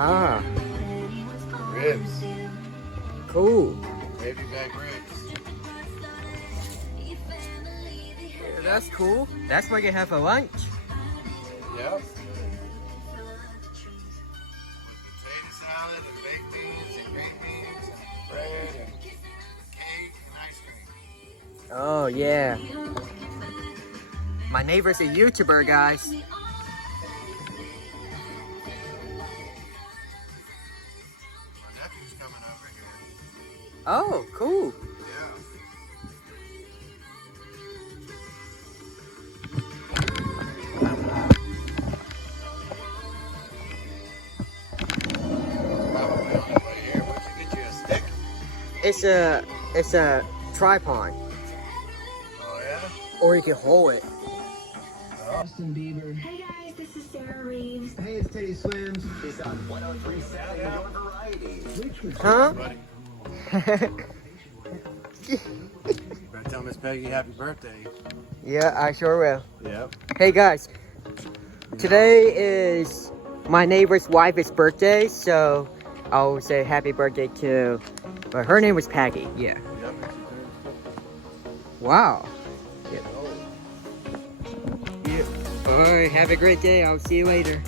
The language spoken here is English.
Ah, Ribs. cool. Gravy back ribs. Yeah, that's cool. That's what you have for lunch. Yep. With potato salad and baked beans and green beans and bread and cake and ice cream. Oh, yeah. My neighbor's a YouTuber, guys. My nephew's coming over here. Oh, cool. Yeah. Probably on the way here. Would you get you a stick? It's a tripod, Oh yeah? or you can hold it. Justin Bieber. Hey guys, this is Sarah Reeves. Hey, it's Teddy Swims. It's on 103.7 Your Variety. Which was Huh? Buddy. You better tell Miss Peggy happy birthday. Yeah, I sure will. Yep. Hey guys, today is my neighbor's wife's birthday, so I'll say happy birthday to. But her name was Peggy. Yeah. Yep. Wow. Yeah. Alright, have a great day. I'll see you later.